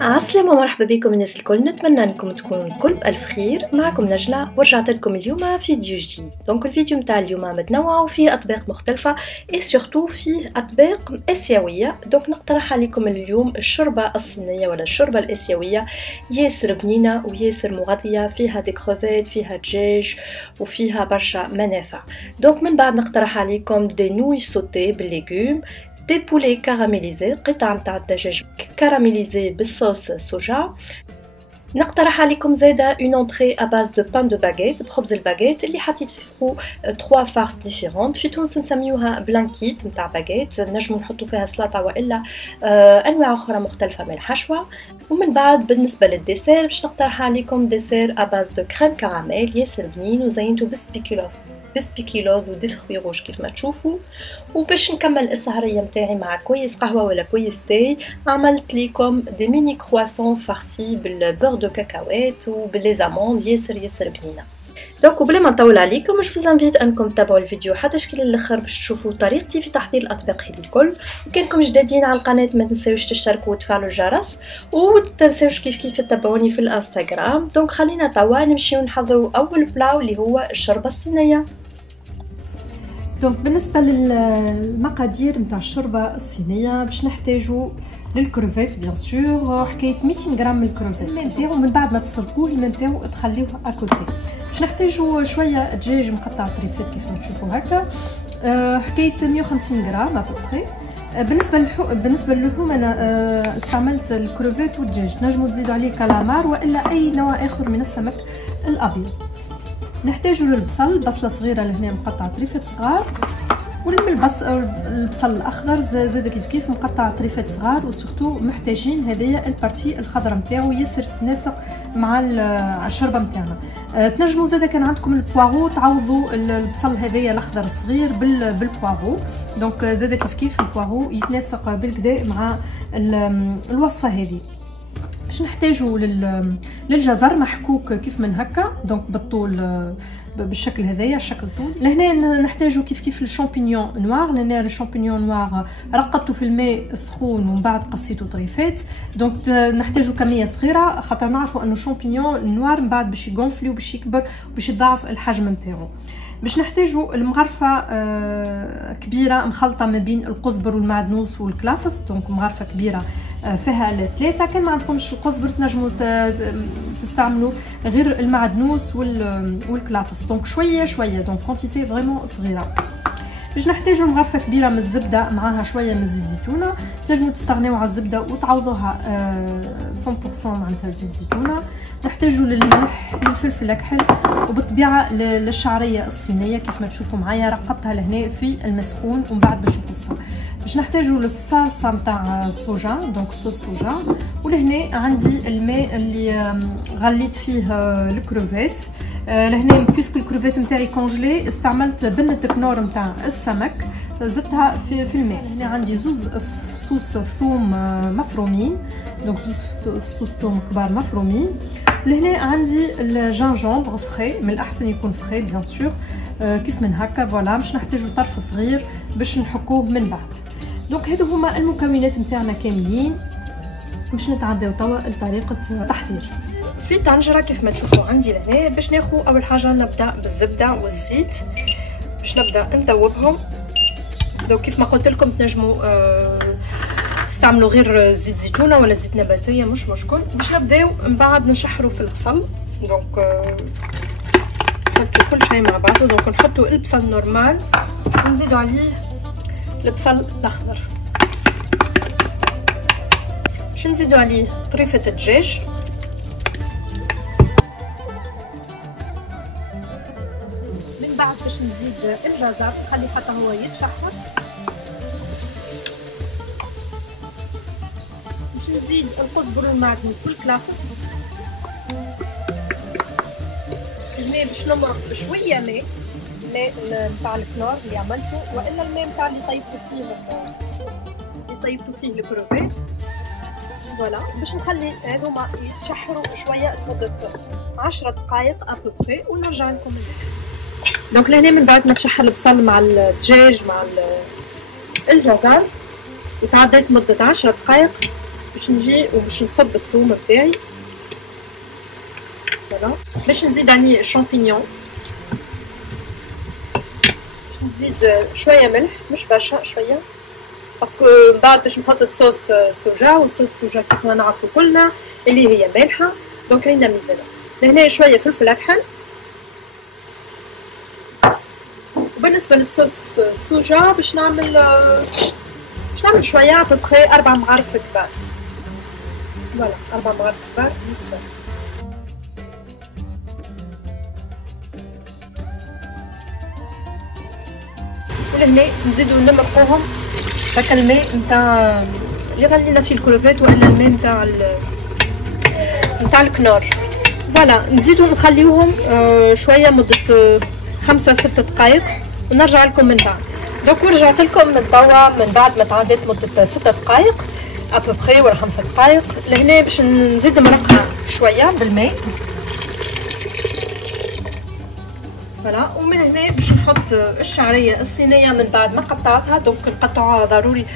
عسلامة ومرحبا بكم الناس الكل. نتمنى انكم تكونوا الكل بألف خير. معكم نجلة ورجعت لكم اليوم فيديو جديد. دونك الفيديو متاع اليوم متنوع وفيه اطباق مختلفة اي سورتو فيه اطباق اسيوية. دونك نقترح عليكم اليوم الشوربة الصينية ولا الشوربة الاسيوية، ياسر بنينة وياسر مغذية، فيها دي كروفيت، فيها دجاج وفيها برشا منافع. دونك من بعد نقترح عليكم دي نوي سوتي بالليغوم، دي بولي كاراميليزي، قطع نتاع الدجاج كاراميليزي بالصوص سوجا. نقترح عليكم زاده اون انتري ا باز دو بان دو باغيت، بخبز الباغيت اللي حطيت فيه 3 فارس ديفيرونت. في تونس نسميوها بلانكيت نتاع باغيت، نجمو نحطو فيها سلطه والا انواع اخرى مختلفه من الحشوه. ومن بعد بالنسبه للديسير باش نقترح عليكم ديسير ا باز دو كريم كراميل ياسر بنين وزينتو بسبيكيلوز ودي فروي روج كيف ما تشوفوا. وباش نكمل السهريه متاعي مع كويس قهوه ولا كويس تاي، عملت لكم دي ميني كرواسون فارسي بالبور دو كاكاوات وبالليزاموند ياسر بنينه. دونك وبلا ما نطول عليكم مش فوزانفيت انكم تتابعوا الفيديو حتى شكل الاخر باش تشوفوا طريقتي في تحضير الاطباق هذه الكل. وكانكم جدادين على القناه ما تنساوش تشتركوا وتفعلوا الجرس، وتنساوش كيف تتابعوني في الانستغرام. دونك خلينا توا نمشيو نحضروا اول بلاو اللي هو الشوربه الصينيه. دونك بالنسبه للمقادير نتاع الشوربه الصينيه باش نحتاجوا للكروفيت بيان سور، حكايه 200 غرام من الكروفيت. الماء نتاعو من بعد ما تسلقوه الماء نتاعو تخليوه اكوتي. باش نحتاجوا شويه دجاج مقطع طريفات كيف ما تشوفوا هكا، حكايه 150 غرام ابوبخي. بالنسبه للحوم انا استعملت الكروفيت والدجاج، نجموا تزيدوا عليه كالامار والا اي نوع اخر من السمك الابيض. نحتاجوا للبصل، بصله صغيره لهنا مقطعه طريفات صغار، البصل الاخضر زاد كيف مقطع طريفات صغار. وسورتو محتاجين هذيا البارتي الخضراء نتاعو ياسر تتناسق مع الشوربه نتاعنا. تنجموا زاد كان عندكم البوارو تعوضوا البصل هذايا الاخضر الصغير بالبوارو. دونك زاد كيف البوارو يتناسق بالكدا مع الوصفه هذه. باش نحتاجوا للجزر محكوك كيف من هكا، دونك بالطول بالشكل هذايا الشكل طول. لهنا نحتاجوا كيف الشامبينيون نوار، لهنا الشامبينيون نوار رقدته في الماء السخون ومن بعد قصيته طريفات. دونك نحتاجوا كميه صغيره خاطر نعرفوا انه الشامبينيون نوار من بعد باش يغونفلي وباش يكبر وباش يضاعف الحجم نتاعو. باش نحتاجوا المغرفه كبيره مخلطه ما بين القزبر والمعدنوس والكلافس، دونك مغرفه كبيره فيها الثلاثه. كان ما عندكمش القزبر تنجموا تستعملوا غير المعدنوس والكلافس، دونك شويه دونك كونتيتي فريمون صغيره. باش نحتاجوا مغرفه كبيره من الزبده معاها شويه من زيت زيتونه، تنجموا تستغنيو على الزبده وتعوضوها 100% معناتها زيت زيتونه. نحتاجوا للملح، للفلفل الاكحل، وبالطبيعه للشعريه الصينيه كيف ما تشوفوا معايا رقبتها لهنا في المسخون ومن بعد باش نقصها. باش نحتاجوا للصلصه نتاع الصوجا، دونك صوص صوجا. ولهنا عندي الماء اللي غليت فيه الكروفيت. لهنا بيسك الكروفيت نتاعي كونجلي استعملت بنه كنور نتاع السمك زدتها في الماء. هنا عندي زوز فصوص ثوم مفرومين، دونك زوز فصوص ثوم كبار مفرومين. لهنا عندي الجانجومبر فري، من الاحسن يكون فري بيان سور كيف من هكا. فوالا باش نحتاجوا طرف صغير باش نحكوه من بعد. دونك هذو هما المكونات نتاعنا كاملين. باش نتعداو توا لطريقه التحضير. في طنجره كيف ما تشوفوا عندي لهنا باش ناخذ اول حاجه نبدا بالزبده والزيت باش نبدا نذوبهم. دونك كيف ما قلت لكم تنجموا تستعملوا غير زيت زيتونه ولا زيت نباتيه مش مشكل. باش نبداو من بعد نشحروا في البصل، دونك نحطوا كل شيء مع بعضه. دونك نحطوا البصل نورمال ونزيدوا عليه البصل الاخضر، باش نزيدوا عليه طريفه الدجاج، من بعد باش نزيد الجزر نخليه حتى هو يتشحر. باش نزيد القزبر والمعدنوس والكلافس. هنا باش نمرق بشويه ماء نتاع الكنور اللي عملته والا الماء نتاع اللي طيبتو فيه الكروفيت. فوالا باش نخلي هذوما يتشحروا شويه لمده 10 دقائق ابوبري ونرجع لكم. دونك لهنا من بعد ما تشحر البصل مع الدجاج مع الجزر وتعديت مده 10 دقائق، باش نجي وباش نصب الثوم بتاعي. فوالا باش نزيد عليه الشامبينيون، نزيد شويه ملح مش برشا، شويه باسكو من بعد باش نحط الصوص سوجا، والصوص سوجا كيف ما نعرفوا كلنا اللي هي مالحه، دونك عندنا ميزانه. لهنا شويه فلفل اكحل. وبالنسبه للصوص سوجا باش نعمل شويه عطبخي 4 مغارف كبار. فوالا 4 مغارف كبار من الصوص. ولهنا نزيدو نمرقوهم هكا الماء نتاع اللي غلينا فيه الكروفيت والا الماء نتاع الكنور. فوالا نزيدو نخليوهم شويه مده 5-6 دقائق ونرجع لكم من بعد. دونك ورجعت لكم من توا من بعد ما تعدات مده 6 دقائق ابوبخي ولا 5 دقائق. لهنا باش نزيد نمرقها شويه بالماء. فوالا ومن هنا باش نحط الشعريه الصينيه من بعد ما قطعتها. دونك نقطعوها ضروري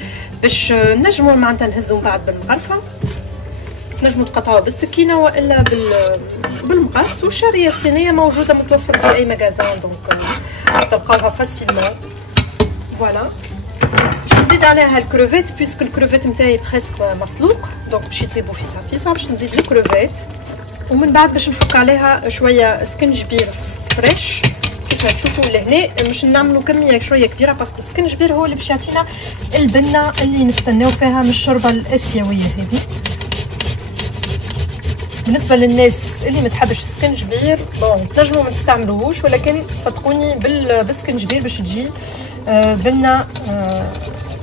باش نجمو معناتها نهزو من بعد بالمغرفه. تنجمو تقطعوها بالسكينه والا بالمقص. والشعريه الصينيه موجوده متوفره في اي مغازان، دونك تلقاوها فاسيلمون. فوالا باش نزيد عليها الكروفيت بيسك الكروفيت نتاعي بريسك مسلوق، دونك باش يطيبو فيسع باش نزيد الكروفيت. ومن بعد باش نحط عليها شويه سكنجبير فريش كيف تشوفوا لهنا. باش نعملوا كميه شويه كبيره باسكو السكنجبير هو اللي باش يعطينا البنه اللي نستناو فيها من الشوربه الاسيويه هذه. بالنسبه للناس اللي ما تحبش السكنجبير بون تنجموا ما تستعملوهوش، ولكن صدقوني بالسكنجبير باش تجي بنه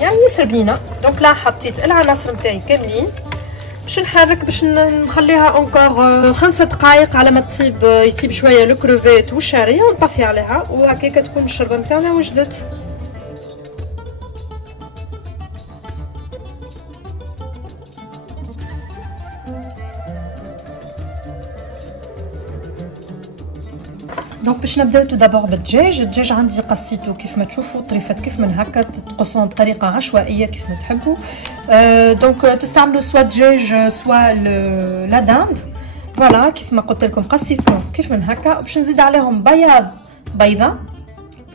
يعني ياسر بنينه. دونك لا حطيت العناصر نتاعي كاملين باش نحرك باش نخليها اونكور 5 دقائق على ما يطيب شويه الكروفيت والشعريه ونطفي عليها، وهكاك تكون الشوربه نتاعنا وجدت. دونك باش نبداو تو دابور الدجاج عندي قصيتو كيف ما تشوفوا طريفات كيف من هكا تقصون بطريقه عشوائيه كيف ما تحبوا. دونك تستعملوا سوا دجاج سوا لا داند. فوالا كيف ما قلت لكم قصيتو كيف من هكا. باش نزيد عليهم بيضه.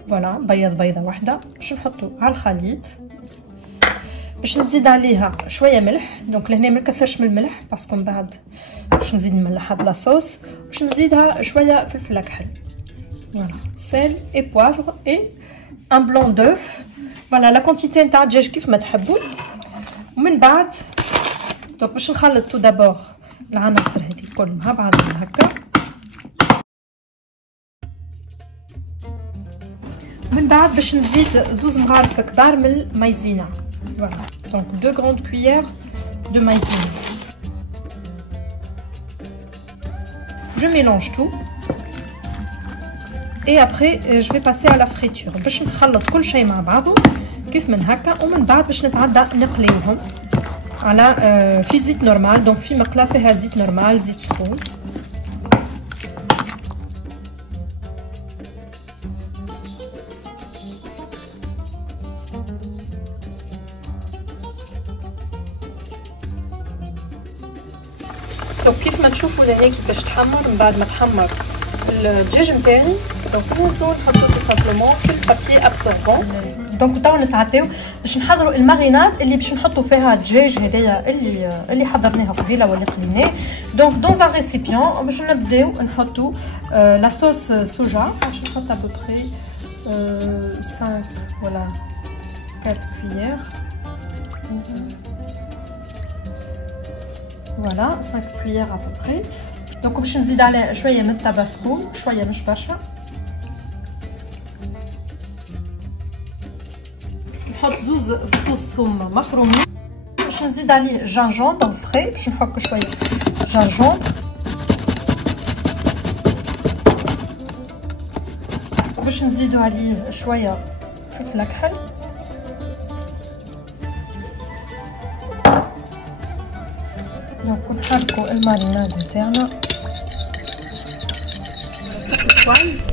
فوالا بيضه واحده باش نحطو على الخليط. باش نزيد عليها شويه ملح. دونك لهنا ما نكثرش من الملح باسكو من بعد باش نزيد نملح هاد لاصوص. باش نزيدها شويه فلفل اكحل. Voilà, sel et poivre et un blanc d'œuf. Voilà la quantité نتاع الدجاج كيف ما تحبوا. ومن بعد دونك باش نخلط تو دابور العناصر هذه كل مع بعضها هكا. من بعد باش نزيد 2 مغارف كبار من المايزينا. Voilà, donc 2 grandes cuillères de maïzena. Je mélange tout. Et après je vais passer à la friture باش نخلط كل شيء مع بعضه كيف من هكا. ومن بعد باش نتعدى نقليهم على في زيت نورمال. دونك في مقله فيها زيت نورمال زيت سخون. دونك كيف ما تشوفوا لهنا كيفاش تحمر. من بعد ما تحمر الدجاج نتاعي دونك ننزلو نحطو تو سامبلومون في البابي ابسوربون. دونك توا نتعداو باش نحضروا الماريناد اللي باش نحطوا فيها الدجاج هذايا اللي حضرناه قبيله واللي قليناه. دونك دون ان ريسيبيون باش نبداو نحطوا لا صوص سوجا. باش نحط ابوبري 5 ولا 4 كويير. Voilà 5 cuillères à peu près. Donc باش نزيد عليه شويه من التباسكو شويه مش برشا. نحط 2 فصوص ثوم مفرومين. باش نزيد عليه جانجون فري باش نحك شويه جانجون. وباش نزيدو عليه شويه فلفل اكحل. دونك نحركو الماريناد نتاعنا.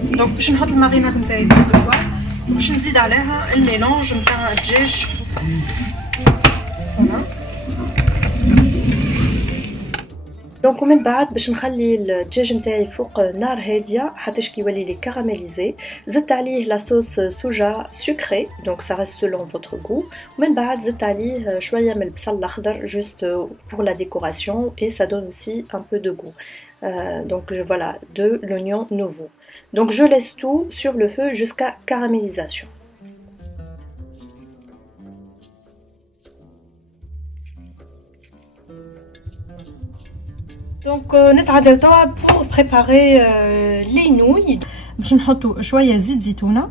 دونك باش نحط الماريناد نتاعي في البوال وباش نزيد عليها الميلونج نتاع الدجاج. فوالا دونك ومن بعد باش نخلي الدجاج نتاعي فوق نار هاديه حتى كي يولي لي كاراميليزي. زدت عليه لا صوص سوجا سكري دونك سا ريست سولون فوتر غو. ومن بعد زدت عليه شويه من البصل الاخضر جوست بور لا ديكوراسيون اي سا دون اوسي ان بو دو غو. Donc voilà, de l'oignon nouveau. Donc je laisse tout sur le feu jusqu'à caramélisation. Donc نتعداو توا pour préparer les nouilles. باش نحطوا شويه زيت زيتونه.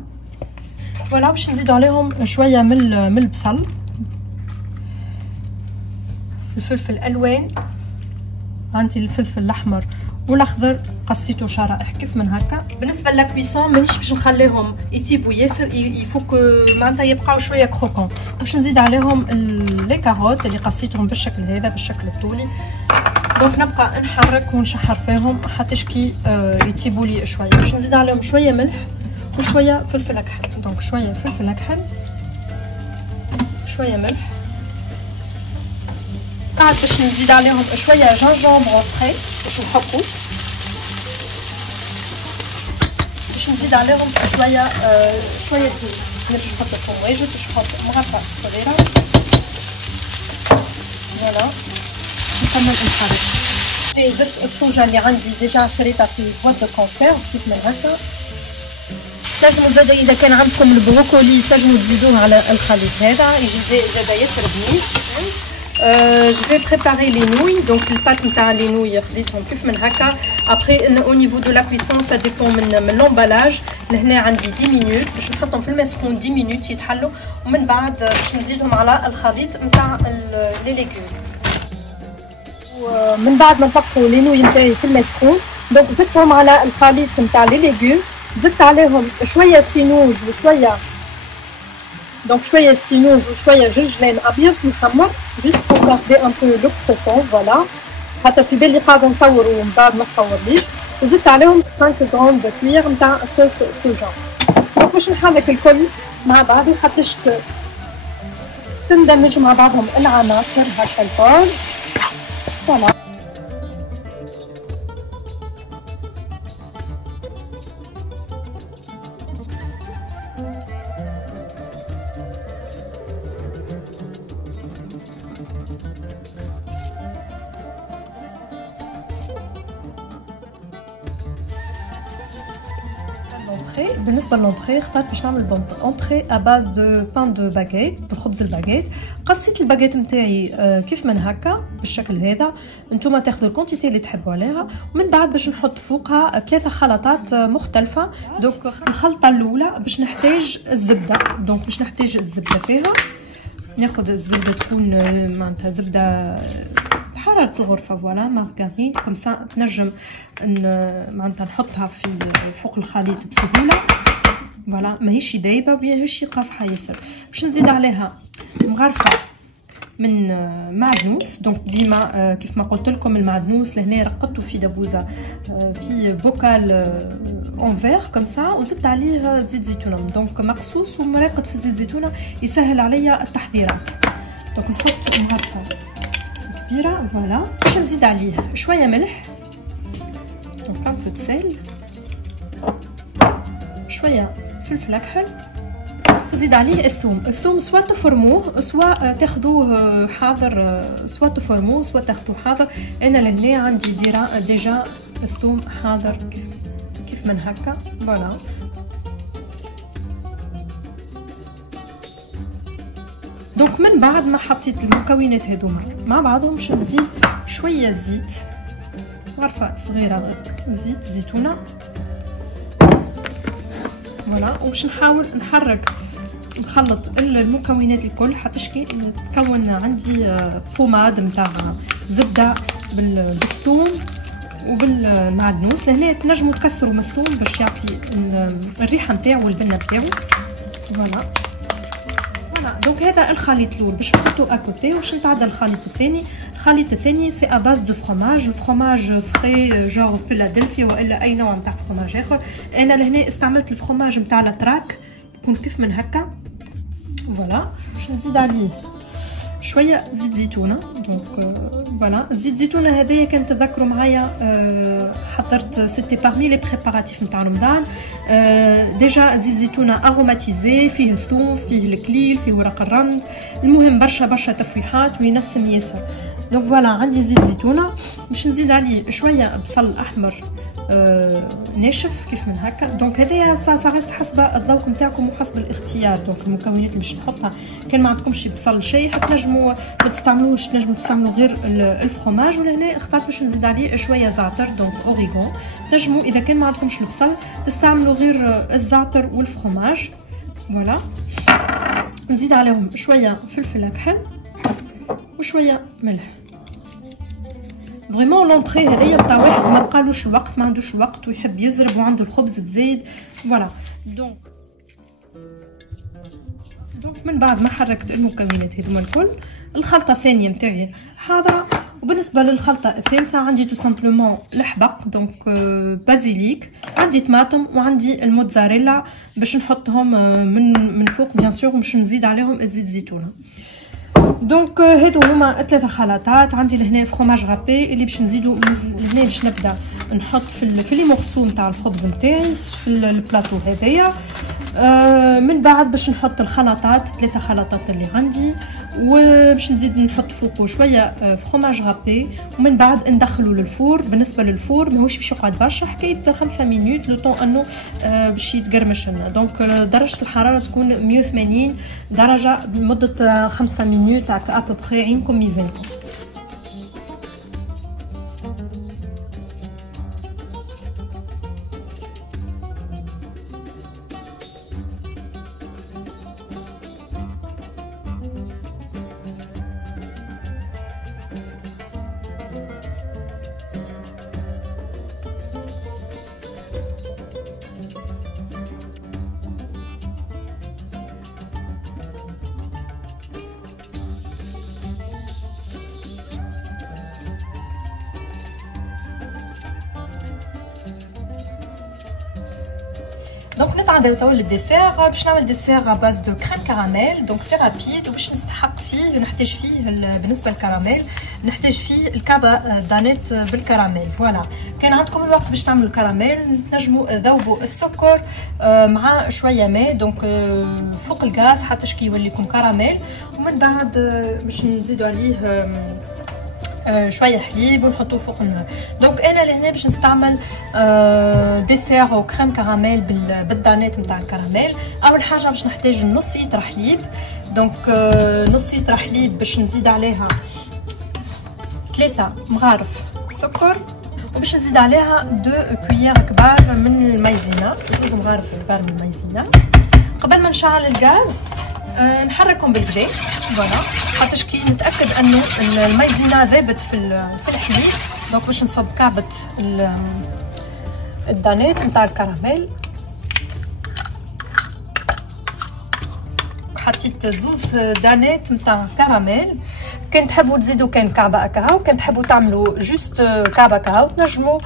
فوالا باش نزيدوا عليهم شويه من البصل، الفلفل الالوان، عندي الفلفل الاحمر والاخضر قصيته شرائح كيف من هكا. بالنسبه لاكويسون مانيش باش نخليهم يطيبوا ياسر، يفوك معناتها يبقاو شويه كروكون. باش نزيد عليهم لي كاروت اللي قصيتهم بالشكل هذا بالشكل الطولي. دونك نبقى نحرك ونشحر فيهم حتى كي يطيبوا لي شويه. باش نزيد عليهم شويه ملح وشويه فلفل اكحل. دونك شويه فلفل اكحل، شويه ملح. بعد باش نزيد عليهم شويه جنجومبر فري باش نحطو. باش نزيد عليهم شويه زيت. انا باش نحط الفواجد، باش نحط مرقه صغيره. فوالا نكمل نحرك. زدت الصوجه اللي عندي ديجا شريتها في بواط دو كونسيرف كيف من هكا. تنجموا زادا اذا كان عندكم البروكولي تنجموا تزيدوه على الخليط هذا، يجي زادا ياسر بنين. Je vais préparer les nouilles. Donc le pâte نتاع les nouilles خديتهم كيف من هكا. Après au niveau de la cuisson ça dépend من l'emballage. لهنا عندي 10 minutes باش نحطهم في المسخون 10 minutes يتحلوا، ومن بعد باش نزيدهم على الخليط نتاع لي ليغوم. ومن بعد ما نطبقوا لي نوي نتاعي في المسخون، دونك زدتهم على الخليط نتاع لي ليغوم. زدت عليهم شويه سينوج وشويه دونك شويه سينوج وشويه جرجلان ابيض محمر جوست بور غاردي ان بو لو كروكون. فوالا حتى في بالي قاعده نصور ومن بعد ما تصورليش. وزدت عليهم 5 غراند كوير نتاع صوص سوجا. دونك باش نحرك الكل مع بعض حتى تندمج مع بعضهم العناصر هكا الكل. فوالا بالنسبه للونطري اخترت باش نعمل اونطري اباز دو بان دو باغيت بخبز الباغيت. قصيت الباغيت نتاعي كيف من هكا بالشكل هذا. نتوما تاخذوا الكونتيتي اللي تحبوا عليها، ومن بعد باش نحط فوقها 3 خلطات مختلفه. دونك الخلطه الاولى باش نحتاج الزبده. دونك باش نحتاج الزبده فيها. ناخذ الزبده تكون معناتها زبده حرارة الغرفة. فوالا مارغرين كمسا تنجم معناتها نحطها في فوق الخليط بسهولة. فوالا ماهيش دايبة وماهيش قاصحة ياسر. باش نزيد عليها مغرفة من معدنوس. دونك ديما كيف ما قلت لكم المعدنوس لهنا رقدته في دبوزة في بوكال اون فير كمسا، وزدت عليه زيت زيتونة دونك مقصوص ومراقد في زيت زيتونة يسهل عليا التحضيرات. دونك نحط مغرفة كبيره. فوالا باش نزيد عليه شويه ملح دونك ان بو دو سيل، شويه فلفل اكحل. نزيد عليه الثوم سوا تفرموه سوا تاخذوه حاضر، سوا تفرموه سوا تاخذوه حاضر. انا لهنا عندي ديجا الثوم حاضر كيف من هكا. فوالا دونك من بعد ما حطيت المكونات هذوما مع بعضهم باش نزيد شويه زيت، غرفه صغيره زيت زيتونه. فوالا وباش نحاول نحرك نخلط المكونات الكل حتى شكي تكون عندي بوماد نتاع زبده بالثوم وبالمعدنوس. لهنا تنجموا تكثروا من الثوم باش يعطي الريحه نتاعو والبنه نتاعو. فوالا دونك هذا الخليط الاول باش نحطو اكوتي. واش نتعدى الخليط الثاني؟ الخليط الثاني سي اباز دو فروماج فري جور فيلادلفيا والا اي نوع نتاع فروماج اخر. انا لهنا استعملت الفروماج نتاع لاتراك يكون كيف من هكا. فوالا باش نزيد عليه شويه زيت زيتونه. دونك فوالا زيت زيتونه هذايا كان تذكروا معايا حضرت سيتي بارمي لي بريباراتيف نتاع رمضان. ديجا زيت زيتونه اروماتيزي، فيه الثوم، فيه الكليل، فيه ورق الرند، المهم برشا تفويحات وينسم ياسر. دونك فوالا عندي زيت زيتونه، باش نزيد عليه شويه بصل احمر ناشف كيف من هكا. دونك هذايا صارت حسب الذوق نتاعكم وحسب الاختيار. دونك المكونات اللي باش نحطها كان ما عندكمش بصل شيء تنجموا ما تستعملوش، تنجموا تستعملوا غير الفرomاج. ولهنا اخترت باش نزيد عليه شويه زعتر دونك اوريغون. تنجموا اذا كان ما عندكمش البصل تستعملوا غير الزعتر والفرomاج. فوالا نزيد عليهم شويه فلفل اكحل وشويه ملح. فريمون لونطري هذيا نتاع واحد ما بقالوش الوقت، ما عندوش الوقت ويحب يزرب وعنده الخبز بزيد. فوالا دونك من بعد ما حركت المكونات هذوما الكل، الخلطه الثانيه نتاعي حاضره. وبالنسبه للخلطه الثالثه عندي تو سامبلومون الحبق دونك بازيليك، عندي طماطم وعندي الموتزاريلا باش نحطهم من فوق بيان سور، باش نزيد عليهم الزيت زيتونه. دونك هادو هما 3 خلطات. عندي لهنا فرomاج غابي اللي باش نزيدو لهنا باش نبدا نحط في لي مورسو نتاع الخبز نتاعي في البلاطو هذايا. من بعد باش نحط الخلطات 3 خلطات اللي عندي، وباش نزيد نحط فوقه شويه فرomاج غابي. ومن بعد ندخلو للفور. بالنسبه للفور ماهوش باش يقعد برشا، حكايه 5 مينوت لو طون انه باش يتقرمش لنا. دونك درجه الحراره تكون 180 درجه لمده 5 مينوت هكا ابوبخي، عينكم ميزانكم. دونك نتعداو توا للديسير. باش نعمل ديسير باز دو كريم كراميل دونك سي رابيد، وباش نستحق فيه نحتاج فيه بالنسبه للكراميل نحتاج فيه الكابا دانيت بالكراميل. فوالا كان عندكم الوقت باش تعملوا الكراميل تنجموا ذوبوا السكر مع شويه ماء دونك فوق الغاز حتى كي يولي لكم كراميل. ومن بعد باش نزيدوا عليه شويه حليب ونحطوه فوق النار. دونك انا لهنا باش نستعمل ديسير او كريم كراميل بالدانيت نتاع الكراميل. اول حاجه باش نحتاج نص لتر حليب. دونك نص لتر حليب باش نزيد عليها 3 مغارف سكر، وباش نزيد عليها 2 كويير كبار من المايزينا، 2 مغارف كبار من المايزينا. قبل ما نشعل الغاز نحركهم بالجي فوالا خاطرش كي نتاكد انه المايزينا ذابت في الحليب. دونك باش نصب كعبه الدانيت نتاع الكراميل. حطيت 2 دانيت نتاع كراميل. كان تحبوا تزيدوا كان كعبه كاو، كان تحبوا تعملوا جوست كعبه كاو تنجموا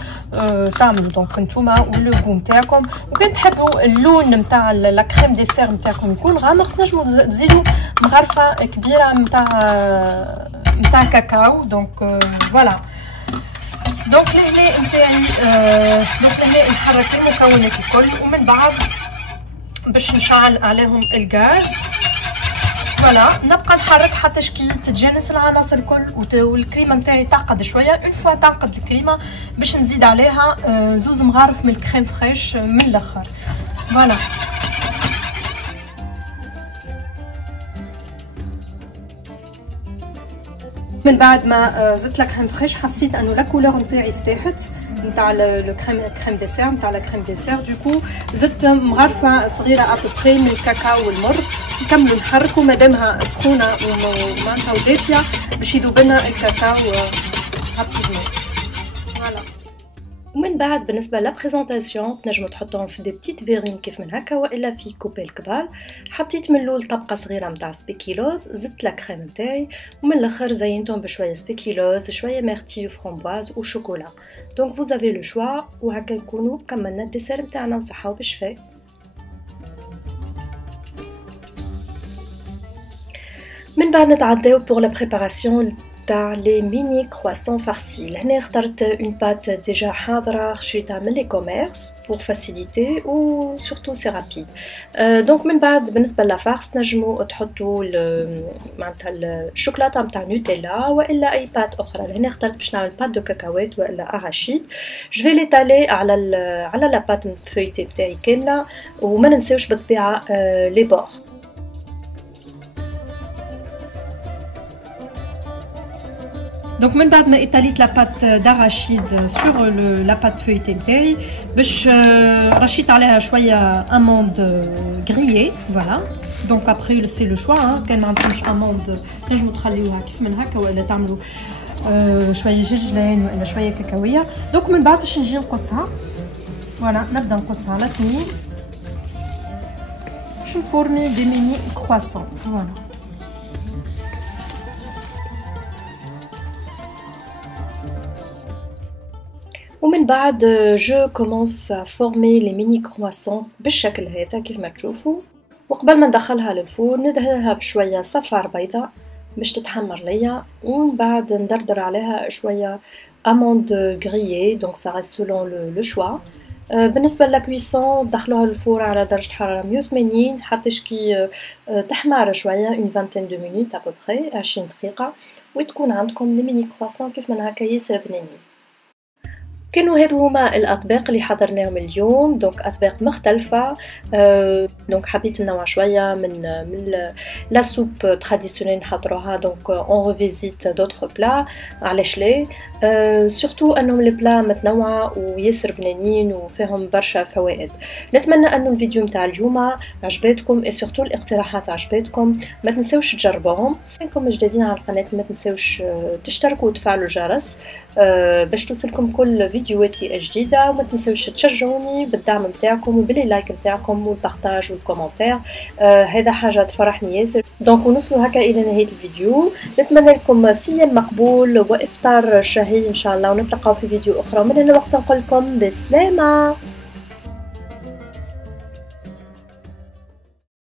تعملوا دونك نتوما ولو غو نتاعكم. وكان تحبوا اللون نتاع لا كريم ديسير نتاعكم يكون غامق تنجموا تزيدوا مغرفه كبيره نتاع كاكاو. دونك فوالا دونك لهنا نتاعي دونك لهنا نحرك المكونات الكل، ومن بعد باش نشعل عليهم الغاز. فوالا نبقى نحرك حتى كي تتجانس العناصر الكل والكريمه نتاعي تعقد شويه. اون فوا تعقد الكريمه باش نزيد عليها 2 مغارف من الكريم فريش من الاخر. فوالا من بعد ما زدت لا كريم فريش حسيت انه لا كولور نتاعي فتحت نتاع لو كريم ديسير نتاع لا كريم ديسير. دوكو زدت مغرفه صغيره ابوبري من الكاكاو والمر. نكملوا نحركوا مادامها سخونه ومعناتها ودافيه باش يذوب لنا الكاكاو رابيدمون. فوالا ومن بعد بالنسبه لا بريزونطاسيون تنجموا تحطوهم في دي بتيت فيرين كيف من هكا والا في كوبي الكبار. حطيت من الاول طبقه صغيره نتاع سبيكيلوز، زدت لا كريم نتاعي، ومن الاخر زينتهم بشويه سبيكيلوز شويه ميرتي وفرامبواز وشوكولا. دونك vous avez le choix. وهكا نكونوا كملنا الديسير نتاعنا وصحه وبشفاء. من بعد نتعداو pour la préparation تاع لي ميني كرواسون فارسي. هنا اخترت اون بات ديجا حاضره شريتها من لي كوميرس بور فاسيليتي و سورتو سي رابيد. دونك من بعد بالنسبه لافارس نجموا تحطوا معناتها الشوكولاته نتاع نوتيلا والا اي بات اخرى. هنا اخترت باش نعمل بات دو كاكاوات والا اراشيد. جو في ليتالي على لا بات فويتي بتاعي كامله، وما ننساوش بالطبيعه لي بور. دونك من بعد ما ايطاليت لا بات داراشيد سور لا بات فويتي نتاعي باش رشيت عليها شويه اموند غريي فوالا. دونك ابري سي لو شوا، كان ما عندكمش اموند تنجموا تخليوها كيف من هكا ولا تعملوا شويه جرجلين ولا شويه كاكاويه. دونك من بعد باش نجي نقصها فوالا، نبدا نقصها على 2 باش نفورمي دي ميني كرواسون فوالا. ومن بعد جو كومونس فورمي لي ميني كرواسون بالشكل هذا كيف ما تشوفوا. وقبل ما ندخلها للفور ندهنها بشويه صفار بيضاء باش تتحمر ليا، ومن بعد ندردر عليها شويه اموند غريي دونك سا ريست سولون لو شوا. بالنسبه للكويسون دخلوها للفور على درجه حراره 180 حتى كي تحمر شويه اون فانتين دو مينوت ابوبري 20 دقيقه، وتكون عندكم لي ميني كرواسون كيف من هكا ياسر بنينين. كانوا هذو هما الاطباق اللي حضرناهم اليوم، دونك اطباق مختلفه. دونك حبيت ننوع شويه من لا سوب تراديسيونيل نحضروها، دونك اون ريفيزيت دوطخ بلا علاش لي. سورتو انهم لي بلا متنوعه وياسر بنانين وفيهم برشا فوائد. نتمنى انه الفيديو نتاع اليوم عجبتكم اي سورتو الاقتراحات عجبتكم. ما تنساوش تجربوهم. كنتم جديدين على القناه ما تنساوش تشتركوا وتفعلوا الجرس باش توصلكم كل فيديوهاتي الجديده. وما تنساوش تشجعوني بالدعم نتاعكم وباللي لايك نتاعكم والبارطاج والكومنتير، هذا حاجه تفرحني ياسر. دونك ونوصلوا هكا الى نهايه الفيديو. نتمنى لكم صيام مقبول وافطار شهي ان شاء الله، ونتلقاو في فيديو اخرى. من هنا وقت نقول لكم بسلامه.